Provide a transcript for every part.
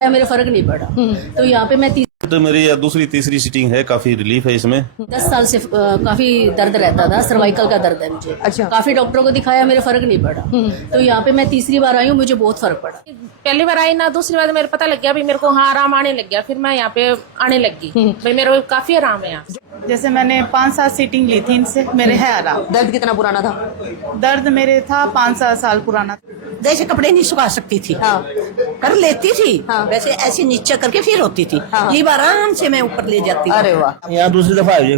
मेरे फर्क नहीं पड़ा। तो यहाँ पे मैं तो मेरी दूसरी तीसरी सीटिंग है, काफी रिलीफ है इसमें। 10 साल से काफी दर्द रहता था, सर्वाइकल का दर्द है मुझे। अच्छा। काफी डॉक्टरों को दिखाया, मेरे फर्क नहीं पड़ा। तो यहाँ पे मैं तीसरी बार आई हूँ, मुझे बहुत फर्क पड़ा। पहली बार आई ना, दूसरी बार मेरे पता लग गया भी मेरे को हाँ आराम आने लग गया, फिर मैं यहाँ पे आने लगी भाई, मेरे को काफी आराम है यहाँ। जैसे मैंने 5-7 सीटिंग ली थी इनसे, मेरे है आराम। दर्द कितना पुराना था? दर्द मेरे था 5-7 साल पुराना। जैसे कपड़े नहीं सुखा सकती थी, हाँ। कर लेती थी, हाँ। वैसे ऐसे नीचे करके फिर होती थी। हाँ। ये बार आराम से मैं ऊपर ले जाती। अरे वाह, यहाँ दूसरी दफा है जी।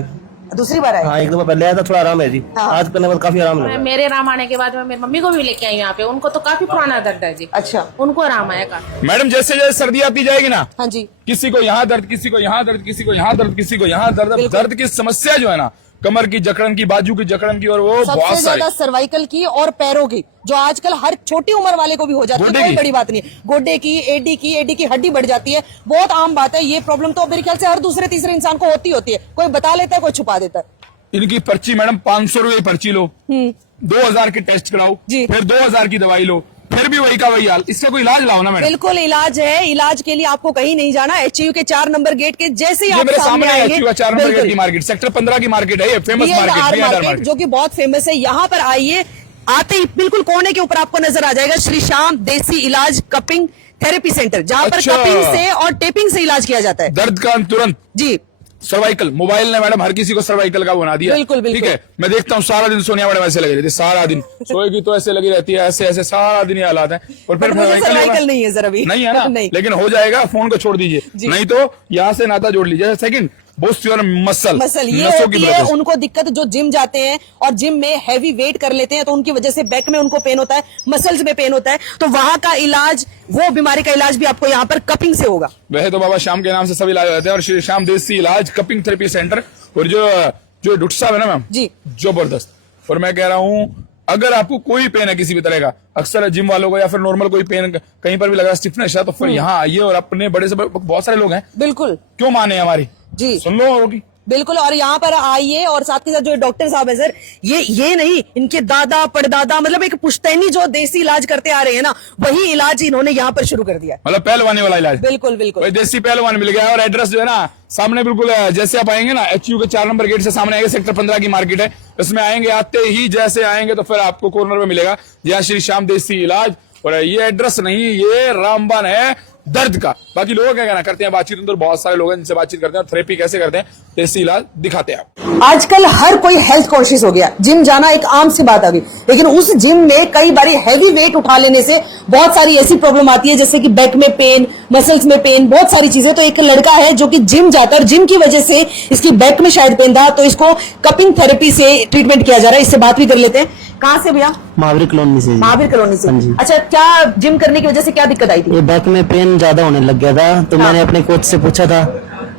दूसरी बार आई? हाँ, एक दफा पहले आया था, थोड़ा आराम है जी। हाँ। आज करने के बाद काफी आराम लगा। मेरे आराम आने के बाद मैं मेरी मम्मी को भी लेके आई यहाँ पे, उनको तो काफी पुराना दर्द है जी। अच्छा। उनको आराम आया काफी। मैडम जैसे जैसे सर्दी आती जाएगी ना, हाँ जी। किसी को यहाँ दर्द, किसी को यहाँ दर्द, किसी को यहाँ दर्द, किसी को यहाँ दर्द। दर्द की समस्या जो है ना, कमर की जकड़न की, बाजू की जकड़न की, और वो बहुत सबसे सारी। ज्यादा सर्वाइकल की और पैरों की, जो आजकल हर छोटी उम्र वाले को भी हो जाती है, गोड्डे कोई की। बड़ी बात नहीं। गोड्डे की, एडी की हड्डी बढ़ जाती है, बहुत आम बात है। ये प्रॉब्लम तो मेरे ख्याल से हर दूसरे तीसरे इंसान को होती है। कोई बता लेता है, कोई छुपा देता है। इनकी पर्ची मैडम 500 रुपए की पर्ची लो, 2000 की टेस्ट कराओ, जी। फिर 2000 की दवाई लो, फिर भी वही का वही हाल। इससे कोई इलाज लाओ ना मैडम। बिल्कुल इलाज है। इलाज के लिए आपको कहीं नहीं जाना। HU के 4 नंबर गेट के जैसे ही ये आप मेरे सामने सामने है आएंगे, HU का 4 नंबर गेट बिल्कुल। की मार्केट, सेक्टर 15 की मार्केट है, ये फेमस B&R मार्केट, मार्केट, जो कि बहुत फेमस है। यहाँ पर आइए, आते ही बिल्कुल कोने के ऊपर आपको नजर आ जाएगा श्री श्याम देसी इलाज कपिंग थेरेपी सेंटर, जहाँ पर अच्छा। कपिंग से और टेपिंग से इलाज किया जाता है। दर्द का तुरंत। जी सर्वाइकल, मोबाइल ने मैडम हर किसी को सर्वाइकल का बना दिया। बिल्कुल, बिल्कुल। ठीक है, मैं देखता हूँ सारा दिन सोनिया मैडम ऐसे लगी रहती है, सारा दिन सोएगी तो ऐसे लगी रहती है, ऐसे ऐसे सारा दिन ये हालात है। और फिर मुझे सर्वाइकल सर्वाइकल नहीं है सर अभी। नहीं है ना, नहीं। लेकिन हो जाएगा, फोन को छोड़ दीजिए, नहीं तो यहाँ से नाता जोड़ लीजिए। सेकंड, बूस्ट योर मसल ये नसों होती की है ब्लॉकेज। उनको दिक्कत, जो जिम जाते हैं और जिम में हैवी वेट कर लेते हैं, तो उनकी वजह से बैक में उनको पेन होता है, मसल्स में पेन होता है। तो वहां का इलाज, वो बीमारी का इलाज भी आपको यहाँ पर कपिंग से होगा। वैसे तो बाबा श्याम के नाम से सब इलाज होते हैं, और श्री श्याम देसी इलाज कपिंग थेरेपी सेंटर, और जो डॉक्टर साहब है ना मैम जी, जबरदस्त। और मैं कह रहा हूँ, अगर आपको कोई पेन है किसी भी तरह का, अक्सर जिम वालों को या फिर नॉर्मल कोई पेन कहीं पर भी लगा, स्टिफनेस है, तो फिर यहाँ आइए। और अपने बड़े से बहुत सारे लोग हैं, बिल्कुल क्यों माने हमारी, जी, सुन लो औरों की। बिल्कुल। और यहाँ पर आइए, और साथ के साथ जो डॉक्टर साहब है सर, ये नहीं, इनके दादा परदादा, मतलब एक पुश्तैनी जो देसी इलाज करते आ रहे हैं ना, वही इलाज इन्होंने यहाँ पर शुरू कर दिया है। मतलब पहलवानी वाला इलाज। बिल्कुल बिल्कुल। कोई देसी पहलवान मिल गया। और एड्रेस जो है ना सामने, बिल्कुल जैसे आप आएंगे ना, HU के 4 नंबर गेट से सामने आएंगे, सेक्टर 15 की मार्केट है, इसमें आएंगे, आते ही जैसे आएंगे तो फिर आपको कॉर्नर में मिलेगा जहाँ श्री श्याम देसी इलाज। और ये एड्रेस नहीं, ये रामबान है दर्द का। बाकी लोग क्या कहना करते हैं, बातचीत अंदर बहुत सारे लोग हैं जिनसे बातचीत करते हैं, और थेरेपी कैसे करते हैं, देसी इलाज दिखाते हैं। आजकल हर कोई हेल्थ कॉन्शियस हो गया, जिम जाना एक आम सी बात आ गई। लेकिन उस जिम में कई बारी हैवी वेट उठा लेने से बहुत सारी ऐसी प्रॉब्लम आती है, जैसे कि बैक में पेन, मसल्स में पेन, बहुत सारी चीजें। तो एक लड़का है जो कि जिम जाता है, और जिम की वजह से इसकी बैक में शायद पेन था, तो इसको कपिंग थेरेपी से ट्रीटमेंट किया जा रहा है। इससे बात भी कर लेते हैं। कहाँ से भैया? महावीर कॉलोनी से जी। महावीर कॉलोनी से। हाँ जी। अच्छा, क्या जिम करने की वजह से क्या दिक्कत आई थी? ये बैक में पेन ज्यादा होने लग गया था, तो मैंने अपने कोच से पूछा था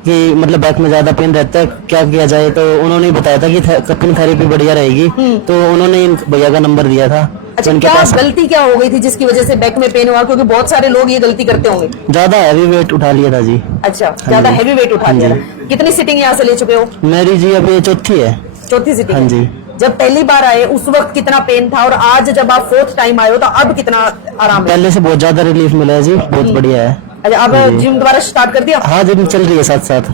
कि मतलब बैक में ज्यादा पेन रहता है, क्या किया जाए। तो उन्होंने बताया था कि कपिंग थेरेपी बढ़िया रहेगी, तो उन्होंने इन भैया का नंबर दिया था। अच्छा, उनके क्या पास गलती क्या हो गई थी जिसकी वजह से बैक में पेन हुआ? क्योंकि बहुत सारे लोग ये गलती करते होंगे। ज्यादा हैवी वेट उठा लिया था जी। अच्छा, ज्यादा जी। हैवी वेट उठा हाँ लिया जी। था। कितनी सिटिंग यहाँ से ले चुके हो? मेरी जी अभी चौथी है। चौथी सिटिंग। हाँ जी। जब पहली बार आए उस वक्त कितना पेन था, और आज जब आप 4th टाइम आए हो तो अब कितना आराम है? पहले से बहुत ज्यादा रिलीफ मिला है जी, बहुत बढ़िया है। अच्छा, अब हाँ जी। जिम दोबारा स्टार्ट कर दिया? हाँ, जिम चल रही है साथ साथ।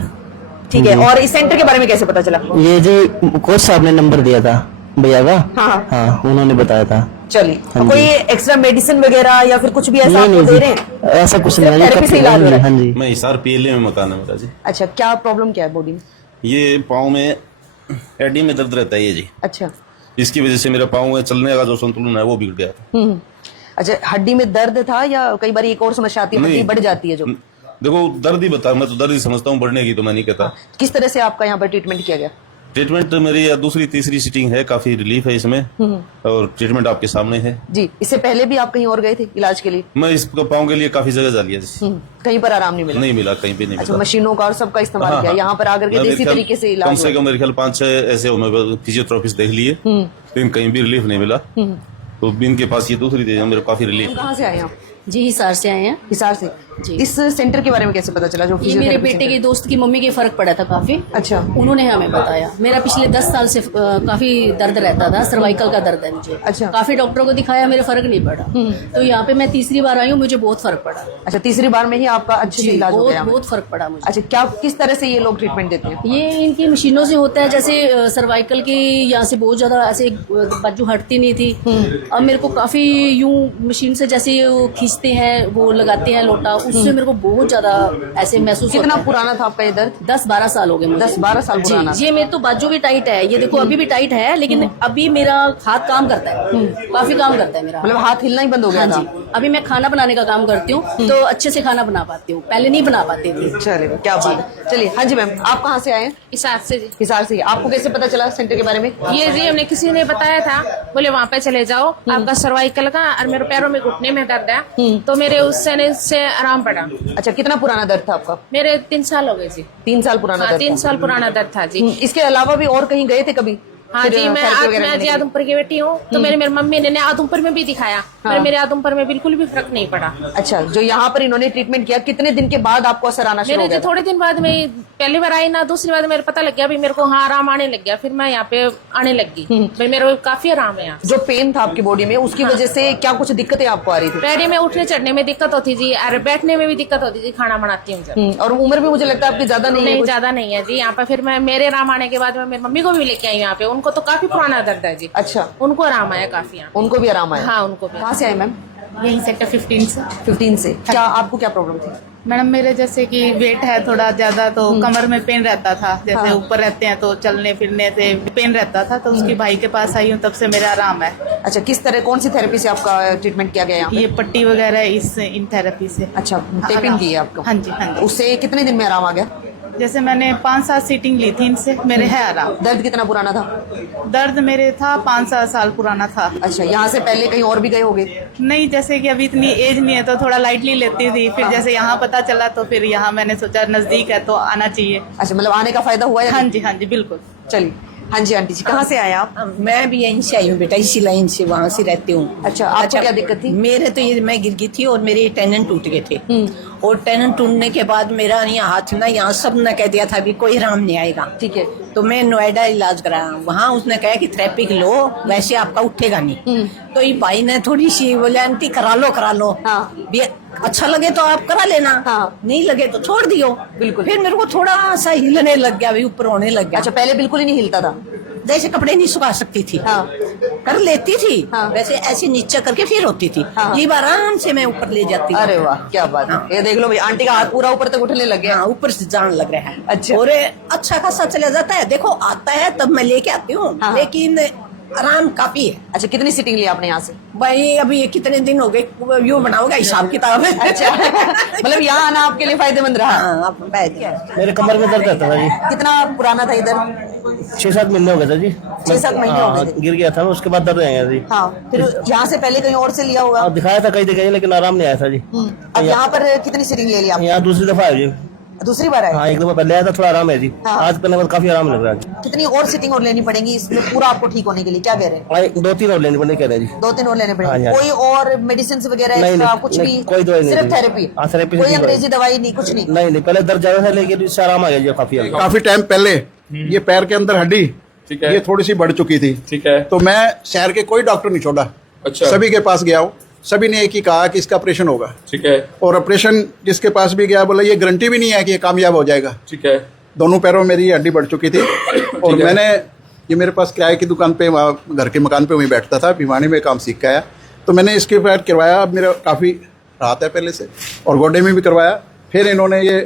ठीक है। जी। और इस सेंटर के बारे में कैसे पता चला? ये जी कोच साहब ने नंबर दिया था भैया का। हाँ। हाँ, उन्होंने बताया था। चलिए, हाँ कोई जी। एक्स्ट्रा मेडिसिन वगैरह या फिर कुछ भी ऐसा आपको दे जी, रहे हैं? ऐसा कुछ नहीं है, थेरेपी से इलाज हो रहा है? हाँ जी। मैं हिसार PLA में मकान है मेरा जी। अच्छा, क्या प्रॉब्लम क्या है बॉडी में? ये पाँव में एडी में दर्द रहता है ये जी, अच्छा। इसकी वजह से मेरा पाँव में चलने का जो संतुलन है वो बिगड़ गया था। अच्छा, हड्डी में दर्द था, या कई बार एक और समस्या आती है, हड्डी नहीं। बढ़ जाती है जो? देखो दर्द ही बता, मैं तो दर्द ही समझता हूँ, बढ़ने की तो मैं नहीं कहता। किस तरह से आपका यहाँ पर ट्रीटमेंट किया गया? ट्रीटमेंट तो मेरी दूसरी तीसरी सीटिंग है, काफी रिलीफ है इसमें, और ट्रीटमेंट आपके सामने है जी। इससे पहले भी आप कहीं और गए थे इलाज के लिए? मैं इसको पाँव के लिए काफी जगह जा लिया जी। कहीं पर आराम नहीं मिला? नहीं मिला, कहीं पे नहीं अच्छा, मिला। मशीनों का और सबका इस्तेमाल हाँ, किया, हाँ। यहाँ पर आकर के मैं देसी मेरे ख्याल- तरीके से कम इलाज से हुआ? कम मेरे ख्याल 5-6 ऐसे फिजियोथेरेपिस्ट देख लिए, लेकिन कहीं भी रिलीफ नहीं मिला। तो इनके पास ये दूसरी थी, मेरे काफी रिलीफ। कहाँ से आए आप? जी हिसार से आए हैं। हिसार से। जी। इस सेंटर के बारे में कैसे पता चला जो ये मेरे फिजियोथेरेपी बेटे सेंटर? के दोस्त की मम्मी के फर्क पड़ा था काफी। अच्छा। उन्होंने हमें बताया। मेरा पिछले 10 साल से काफी दर्द रहता था, सर्वाइकल का दर्द है मुझे। अच्छा। काफी डॉक्टरों को दिखाया, मेरे फर्क नहीं पड़ा। तो यहाँ पे मैं तीसरी बार आई हूँ, मुझे बहुत फर्क पड़ा। अच्छा, तीसरी बार में ही आपका अच्छे से इलाज हो बहुत गया? बहुत फर्क पड़ा मुझे। अच्छा, क्या किस तरह से ये लोग ट्रीटमेंट देते हैं? ये इनकी मशीनों से होता है, जैसे सर्वाइकल की यहाँ से बहुत ज्यादा ऐसे बाजू हटती नहीं थी। अब मेरे को काफी यूं मशीन से जैसे वो खींचते हैं, वो लगाते हैं लोटा, उससे मेरे को बहुत ज्यादा ऐसे महसूस कितना होता है। पुराना था आपका ये दर्द? 10-12 साल हो गए मुझे। 10-12 साल जी, पुराना। ये मेरे तो बाजू भी टाइट है, ये देखो अभी भी टाइट है, लेकिन अभी मेरा हाथ काम करता है, काफी काम करता है मेरा। मतलब हाथ हिलना ही बंद हो गया हाँ था? जी। अभी मैं खाना बनाने का काम करती हूँ, तो अच्छे से खाना बना पाती हूँ, पहले नहीं बना पाती थी। चलिए, क्या बात है। चलिए, हाँ जी मैम, आप कहाँ से आए हैं? हिसाब से जी। हिसार से। आपको कैसे पता चला सेंटर के बारे में? ये जी हमने किसी ने बताया था, बोले वहाँ पे चले जाओ, आपका सर्वाइकल का और मेरे पैरों में घुटने में दर्द है, तो मेरे उससे आराम पड़ा। अच्छा, कितना पुराना दर्द था आपका? मेरे 3 साल हो गए जी। 3 साल पुराना हाँ, दर्द 3 था। साल पुराना दर्द था जी। इसके अलावा भी और कहीं गए थे कभी? हाँ फिर जी, मैं therapy आज वगैरह मैं लेने जी के लिए? आदमपुर की बेटी हूँ, तो मेरे मम्मी ने आदमपुर में भी दिखाया, पर मेरे आदमपुर में बिल्कुल भी फर्क नहीं पड़ा। अच्छा, जो यहाँ पर इन्होंने ट्रीटमेट किया, कितने दिन के बाद आपको असर आना शुरू मेरे हो जो गया? थोड़े दिन बाद में पहली बार आई ना, दूसरी बार मेरे पता लग गया, भी मेरे को हाँ आराम आने लग गया, फिर मैं यहाँ पे आने लगी, भाई मेरे को काफी आराम है यहाँ। जो पेन था आपकी बॉडी में, उसकी वजह से क्या कुछ दिक्कतें आपको आ रही थी? पैडी में उठने चढ़ने में दिक्कत होती जी, और बैठने में भी दिक्कत होती थी, खाना बनाती हूँ जब। और उम्र भी मुझे लगता है आपकी ज्यादा नहीं है नहीं कुछ? ज्यादा नहीं है जी यहाँ पे। फिर मैं मेरे आराम आने के बाद मैं मेरी मम्मी को भी लेके आई यहाँ पे, उनको तो काफी पुराना दर्द है जी। अच्छा, उनको आराम आया काफी यहाँ। उनको भी आराम आया? हाँ, उनको भी। कहाँ से आए मैम? यही सेक्टर 15 से। 15 से। क्या आपको क्या प्रॉब्लम थी? मैडम मेरे जैसे कि वेट है थोड़ा ज्यादा, तो कमर में पेन रहता था, जैसे हाँ। ऊपर रहते हैं तो चलने फिरने से पेन रहता था, तो उसकी भाई के पास आई हूँ, तब से मेरा आराम है। अच्छा, किस तरह, कौन सी थेरेपी से आपका ट्रीटमेंट किया गया यहाँ? ये पट्टी वगैरह इन थेरेपी से। अच्छा, टेपिंग की है आपको? हाँ जी, हाँ जी। उससे कितने दिन में आराम आ गया? जैसे मैंने 5-7 सीटिंग ली थी इनसे, मेरे है आराम। दर्द कितना पुराना था? दर्द मेरे था 5-7 साल पुराना था। अच्छा, यहाँ से पहले कहीं और भी गए होगे? नहीं, जैसे कि अभी इतनी एज नहीं है तो थोड़ा लाइटली लेती थी, फिर जैसे यहाँ पता चला तो फिर यहाँ मैंने सोचा नजदीक है तो आना चाहिए। अच्छा, मतलब आने का फायदा हुआ है? हाँ जी, हाँ जी, बिल्कुल। चलिए, हाँ जी आंटी जी, कहाँ से आए आप? मैं भी यहीं से आई हूँ बेटा, इसी लाइन से, वहाँ से रहती हूँ। अच्छा, आपको क्या दिक्कत थी? मेरे तो ये मैं गिर गई थी और मेरे टेंडन टूट गए थे, और टेंडन टूटने के बाद मेरा यहाँ हाथ ना, यहाँ सब ने कह दिया था भी कोई आराम नहीं आएगा। ठीक है। तो मैं नोएडा इलाज कराया, वहाँ उसने कहा कि थेरेपी लो, वैसे आपका उठेगा नहीं। तो ये भाई ने थोड़ी सी बोले आंटी करा लो। हाँ। भी अच्छा लगे तो आप करा लेना, हाँ। नहीं लगे तो छोड़ दियो। बिल्कुल। फिर मेरे को थोड़ा सा हिलने लग गया, भी ऊपर होने लग गया। अच्छा, पहले बिल्कुल ही नहीं हिलता था? जैसे कपड़े नहीं सुखा सकती थी, हाँ। कर लेती थी, हाँ। वैसे ऐसे नीचे करके फिर होती थी। हाँ। ये आराम से मैं ऊपर ले जाती हूँ। अरे वाह, क्या बात है। हाँ। ये देख लो भाई, आंटी का हाथ पूरा ऊपर तक उठने लग गया। हाँ, ऊपर से जान लग रहा है। अच्छा। और अच्छा खासा चला जाता है, देखो आता है तब मैं लेके आती हूँ, हाँ। लेकिन आराम काफी है। अच्छा, कितनी सीटिंग ली आपने यहाँ से? भाई अभी ये कितने दिन हो गए, यू बनाओगे हिसाब किताब। अच्छा, मतलब यहाँ आना आपके लिए फायदेमंद रहा? हाँ, आप बैठ गए। मेरे कमर में दर्द रहता था जी। कितना पुराना था इधर? 6-7 महीने हो गए थे जी। 6-7 महीने हो गए थे। गिर गया था मैं, उसके बाद दर्द आएगा जी। हाँ, फिर यहाँ से पहले कहीं और से लिया होगा? दिखाया था कई जगह लेकिन आराम नहीं आया था जी। अब यहाँ पर कितनी सीटिंग ले ली आपने? यहाँ दूसरी दफा है जी। दूसरी बार है? हाँ, एक दफा पहले आया था, थोड़ा आराम है जी। हाँ। आज करने के बाद काफी आराम लग रहा है। कितनी और सीटिंग और लेनी पड़ेंगी इसमें पूरा आपको ठीक होने के लिए, क्या कह रहे हैं? 2-3 और लेने पड़ने कह रहे हैं जी। 2-3 और लेने हाँ पड़ेंगे? जी, हाँ। कोई और मेडिसिन वगैरह नहीं, एक्स्ट्रा नहीं, कुछ नहीं, भी? कोई दवाई नहीं सिर्फ दी। थेरेपी? हाँ, थेरेपी से कोई ठीक हुआ। अंग्रेजी दवाई नहीं, कुछ नहीं? नहीं, पहले दर्द ज्यादा था लेकिन इससे आराम आ गया जी काफी। काफी टाइम पहले ये पैर के अंदर हड्डी ठीक है। ये थोड़ी सी बढ़ चुकी थी। ठीक है। तो मैं शहर के कोई डॉक्टर नहीं छोड़ा, अच्छा। सभी के पास गया हूँ, सभी ने एक ही कहा कि इसका ऑपरेशन होगा। ठीक है। और ऑपरेशन जिसके पास भी गया बोला ये गारंटी भी नहीं है कि ये कामयाब हो जाएगा। ठीक है। दोनों पैरों में मेरी हड्डी बढ़ चुकी थी। और है। मैंने ये मेरे पास किराए की दुकान पे, वहाँ घर के मकान पे वहीं बैठता था, भिवानी में काम सीख के आया। तो मैंने इसके पैर करवाया, अब मेरा काफ़ी राहत है पहले से, और गोडे में भी करवाया। फिर इन्होंने ये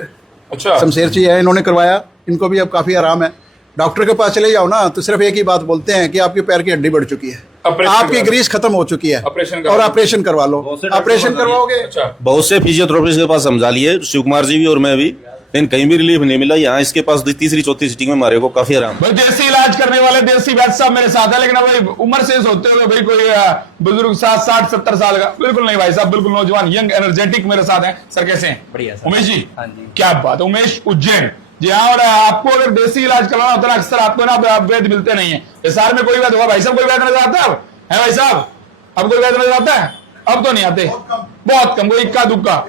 अच्छा। शमशेरची है, इन्होंने करवाया, इनको भी अब काफ़ी आराम है। डॉक्टर के पास चले जाओ ना तो सिर्फ एक ही बात बोलते हैं कि आपके पैर की हड्डी बढ़ चुकी है, ऑपरेशन आपकी करवा लो। ग्रीस खत्म हो चुकी है, ऑपरेशन करवा और लो। ऑपरेशन करवा लो। ऑपरेशन करवाओगे? अच्छा। बहुत से फिजियोथेरेपिस्ट के पास समझा लिए, शिव कुमार जी भी और मैं भी, लेकिन कहीं भी रिलीफ नहीं मिला। यहाँ इसके पास तीसरी चौथी सीटिंग में हमारे को काफी आराम। भाई देसी इलाज करने वाले देसी वैद्य साहब मेरे साथ है, लेकिन अब भाई उम्र से होते हुए भाई कोई बुजुर्ग 60-70 साल का बिल्कुल नहीं भाई साहब, बिल्कुल नौजवान यंग एनर्जेटिक मेरे साथ है। सर कैसे हैं? बढ़िया सर। उमेश जी, हाँ जी। क्या बात है। उमेश उज्जैन जी। हाँ, और आपको अगर देसी इलाज करवाना होता है अक्सर आपको ना वैद्य मिलते नहीं है। इस साल में कोई वैद्य होगा भाई साहब? कोई वैद्य नजर आता है? है भाई साहब, अब कोई वैद्य नजर आता है? अब तो नहीं आते, बहुत कम, कोई इक्का दुक्का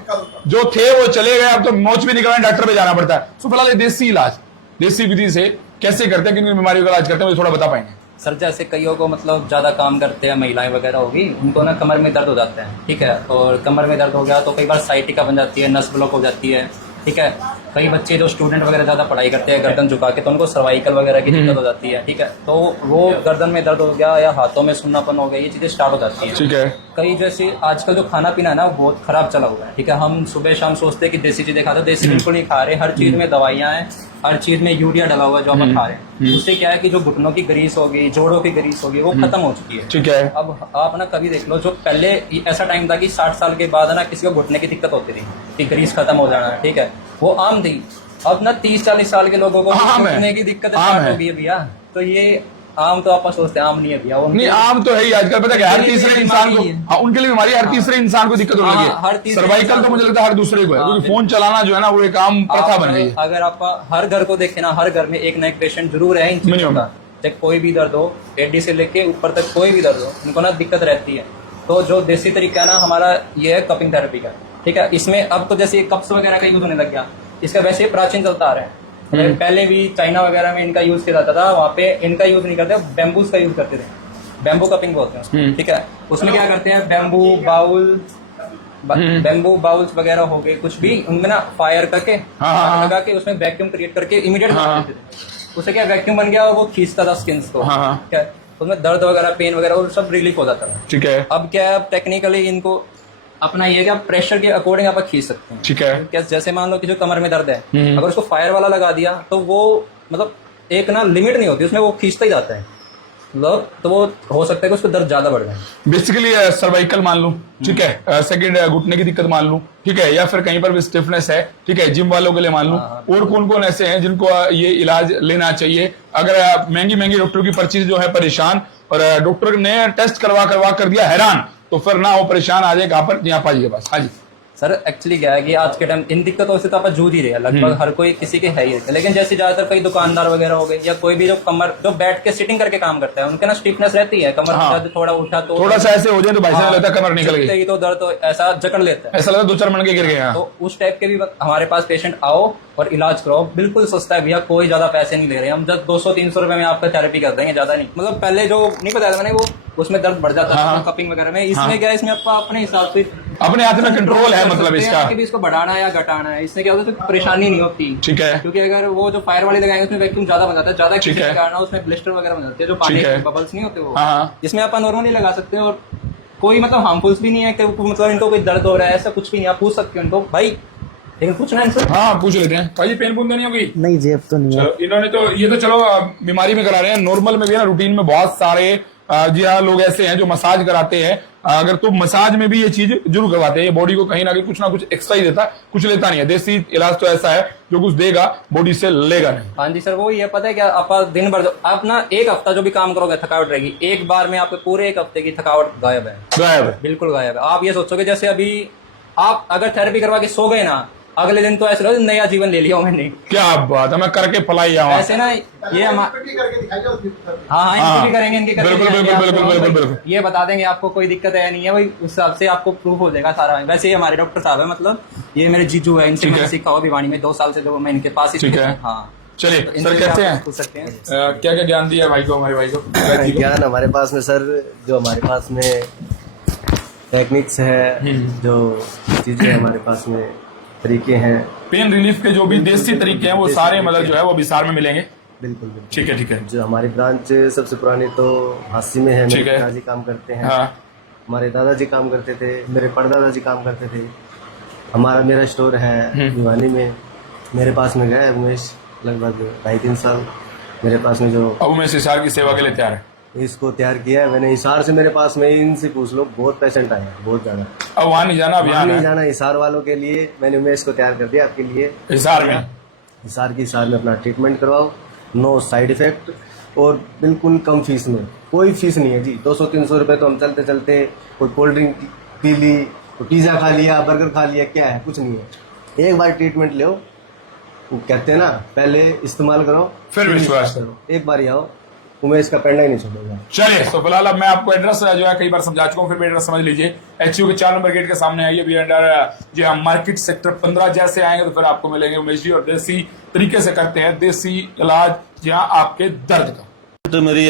जो थे वो चले गए, अब तो मोच भी निकलने डॉक्टर पे जाना पड़ता है। तो फिलहाल देसी इलाज, देसी विधि से कैसे करते हैं, किन किन बीमारियों का इलाज करते हैं, मुझे थोड़ा बता पाएंगे? सर जैसे कईयों को मतलब ज़्यादा काम करते हैं, महिलाएं वगैरह होगी, उनको ना कमर में दर्द हो जाता है, ठीक है, और कमर में दर्द हो गया तो कई बार साइटिका बन जाती है, नस ब्लॉक हो जाती है, ठीक है। कई बच्चे जो स्टूडेंट वगैरह ज़्यादा पढ़ाई करते हैं गर्दन झुका के, तो उनको सर्वाइकल वगैरह की दिक्कत हो जाती है, ठीक है, तो वो गर्दन में दर्द हो गया या हाथों में सुन्नापन हो गया, ये चीज़ें स्टार्ट हो जाती है, ठीक है। कई जैसे आजकल जो खाना पीना है ना वो बहुत खराब चला हुआ है, ठीक है। हम सुबह शाम सोचते हैं कि देसी चीज़ें खाते, देसी बिल्कुल नहीं खा रहे, हर चीज़ में दवाइयाँ हैं, हर चीज़ में यूरिया डाला हुआ है जो हम खा रहे हैं। उससे क्या है कि जो घुटनों की ग्रीस होगी, जोड़ों की ग्रीस होगी, वो खत्म हो चुकी है, ठीक है। अब आप ना कभी देख लो, जो पहले ऐसा टाइम था कि 60 साल के बाद ना किसी को घुटने की दिक्कत होती थी कि ग्रीस खत्म हो जाना, ठीक है, वो आम थी। अब ना 30-40 साल के लोगों को घुटने की दिक्कत स्टार्ट हो गई है भैया, तो ये आम तो आप सोचते हैं आम नहीं है भैया, नहीं आम तो है ही आजकल, पता है हर तीसरे इंसान को, हाँ उनके लिए बीमारी, हर तीसरे इंसान को दिक्कत हो रही है। सर्वाइकल तो मुझे लगता है हर दूसरे को है, क्योंकि फोन चलाना जो है ना वो एक आम प्रथा बन गई है। अगर आप हर घर को देखें ना, हर घर में एक ना एक पेशेंट जरूर है इन चीजों का, चाहे कोई भी दर्द हो, एडी से लेके ऊपर तक कोई भी दर्द हो, उनको ना दिक्कत रहती है। तो जो देसी तरीका है ना हमारा ये है कपिंग थेरेपी का, ठीक है। इसमें अब तो जैसे कप्स वगैरह का यूज होने लग गया, इसका वैसे प्राचीन चलता आ रहा है, पहले भी चाइना वगैरह में इनका यूज किया जाता था, वहाँ पे इनका यूज नहीं करते, बैम्बूज का यूज करते थे, बैम्बू कपिंग बोलते हैं, ठीक है। उसमें क्या करते हैं, बैम्बू बाउल्स वगैरह हो गए, कुछ भी उनमें ना फायर करके लगा के उसमें वैक्यूम क्रिएट करके इमीडिएट देते थे। उससे क्या वैक्यूम बन गया और वो खींचता था स्किन को, ठीक है, उसमें दर्द वगैरह, पेन वगैरह वो सब रिलीफ हो जाता था, ठीक है। अब क्या है, टेक्निकली इनको अपना ये क्या प्रेशर के अकॉर्डिंग आप खींच सकते हैं, ठीक है। क्या जैसे मान लो कि जो कमर में दर्द है, अगर उसको फायर वाला लगा दिया तो वो मतलब एक ना लिमिट नहीं होती उसमें, वो खींचता ही जाता है, मतलब तो वो हो सकता है कि उसको दर्द ज्यादा बढ़ जाए। बेसिकली सर्वाइकल मान लूं, ठीक है, सेकंड घुटने की दिक्कत मान लूं, ठीक है, या फिर कहीं पर भी स्टिफनेस है, ठीक है, जिम वालों के लिए मान लूं, और कौन कौन ऐसे हैं जिनको ये इलाज लेना चाहिए? अगर महंगी महंगी डॉक्टर की पर्ची जो है परेशान, और डॉक्टर ने टेस्ट करवा कर दिया हैरान, तो फिर ना वो परेशान आ जाए कहाँ पर, यहाँ पाजी के पास। हाँ जी सर, एक्चुअली क्या है कि आज के टाइम इन दिक्कतों से तो आप जूझ ही रहे हैं, लगभग हर कोई किसी के है ही, लेकिन जैसे ज्यादातर कई दुकानदार वगैरह हो गए या कोई भी जो कमर जो बैठ के सिटिंग करके काम करता है, उनके ना स्टिफनेस रहती है, कमर दर्द थोड़ा उठा तो थोड़ा सा ऐसे हो जाए तो भाई साहब लगता है कमर निकल गई, तो दर्द तो ऐसा जकड़ लेता है, ऐसा लगता है 2-4 मन के गिर गए। तो उस टाइप के भी हमारे पास पेशेंट आओ और इलाज कराओ, बिल्कुल सस्ता है भैया, कोई ज्यादा पैसे नहीं ले रहे हम, जब 200-300 रुपए में आपका थेरेपी कर देंगे, ज्यादा नहीं। मतलब पहले जो नहीं बताया था मैंने, वो उसमें दर्द बढ़ जाता है कपिंग वगैरह में, इसमें क्या है, इसमें आपका अपने हिसाब से अपने हाथ में कंट्रोल है, मतलब इसका कि इसको बढ़ाना है या घटाना है, इससे क्या होता है, तो परेशानी नहीं होती, ठीक है। क्योंकि अगर वो जो फायर वाले लगाएंगे उसमें वैक्यूम ज्यादा बन जाता है, ज्यादा खींचने के कारण उसमें ब्लिस्टर वगैरह बन जाते हैं, जो पानी के बबल्स नहीं होते वो, इसमें आप नॉर्मली लगा सकते हैं, और कोई मतलब हार्मफुल्स भी नहीं है कि मतलब इनको कोई दर्द हो रहा है ऐसा कुछ भी नहीं, आप पूछ सकते हो इनको भाई, लेकिन पूछना है इनसे। हाँ पूछ लेते हैं भाई, पेन पून तो नहीं होगी? नहीं जी अब तो नहीं है। इन्होंने तो ये तो चलो बीमारी में करा रहे हैं, नॉर्मल में भी है ना, रूटीन में बहुत सारे जी हाँ लोग ऐसे हैं जो मसाज कराते हैं, अगर तो मसाज में भी ये चीज जरूर करवाते हैं, ये बॉडी को कहीं ना कहीं कुछ ना कुछ एक्स्ट्रा ही देता है, कुछ लेता नहीं है। देसी इलाज तो ऐसा है जो कुछ देगा बॉडी से लेगा नहीं। हाँ जी सर, वो ये पता है क्या, आप दिन भर आप ना एक हफ्ता जो भी काम करोगे थकावट रहेगी, एक बार में आपके पूरे एक हफ्ते की थकावट गायब है, बिल्कुल गायब है। आप ये सोचोगे जैसे अभी आप अगर थेरेपी करवा के सो गए ना, अगले दिन तो ऐसे लगे नया जीवन ले लिया मैंने। क्या बात है, मैं करके फलाई आऊँ ऐसे ना, ये हम हाँ इनकी भी करेंगे, इनकी बिल्कुल ये बता देंगे आपको, कोई दिक्कत है नहीं है भाई, उस हिसाब से आपको प्रूफ हो जाएगा सारा। वैसे ये हमारे डॉक्टर साहब है, मतलब ये मेरे जीजू है, इनसे मैंने सीखा हुआ भिवानी में 2 साल से, जो मैं इनके पास ही। ठीक है, हाँ चलिए सर, कहते हैं पूछ सकते हैं क्या क्या ज्ञान दिया भाई को, हमारे भाई को? ज्ञान हमारे पास में सर, जो हमारे पास में टेक्निक्स है, जो चीजें हमारे पास में तरीके हैं, पेन रिलीफ के जो भी देसी तरीके हैं वो सारे मतलब जो है वो विस्तार में मिलेंगे। बिल्कुल ठीक है, ठीक है। जो हमारी ब्रांच सबसे पुरानी तो हांसी में है, मेरे पिताजी काम करते हैं, हमारे दादाजी काम करते थे, मेरे परदादाजी काम करते थे, मेरा स्टोर है भिवानी में, मेरे पास में गए उमेश लगभग 2.5-3 साल मेरे पास में, जो अब उमेश हिसार की सेवा के लिए तैयार है, इसको तैयार किया है मैंने। हिसार से मेरे पास में, इनसे पूछ लो, बहुत पेशेंट आए हैं, बहुत ज्यादा। अब वहाँ नहीं जाना, वहाँ नहीं जाना, हिसार वालों के लिए मैंने उमेश को तैयार कर दिया आपके लिए। हिसार में अपना ट्रीटमेंट करवाओ, नो साइड इफेक्ट, और बिल्कुल कम फीस में, कोई फीस नहीं है जी। 200-300 रुपए तो हम चलते चलते कोई कोल्ड ड्रिंक पी ली, कोई पिज्जा खा लिया, बर्गर खा लिया, क्या है, कुछ नहीं है। एक बार ट्रीटमेंट लो, वो कहते हैं ना, पहले इस्तेमाल करो फिर विश्वास करो, एक बार ही आओ, उमेश का पेड़ना ही नहीं छोड़ेगा। चलिए, तो फिलहाल अब मैं आपको एड्रेस जो है कई बार समझा चुका हूँ, फिर भी एड्रेस समझ लीजिए। HU के 4 नंबर गेट के सामने आइए, भी जी हाँ, मार्केट सेक्टर 15 जैसे आएंगे तो फिर आपको मिलेंगे उमेश जी, और देसी तरीके से करते हैं देसी इलाज जी हाँ आपके दर्द का। तो मेरी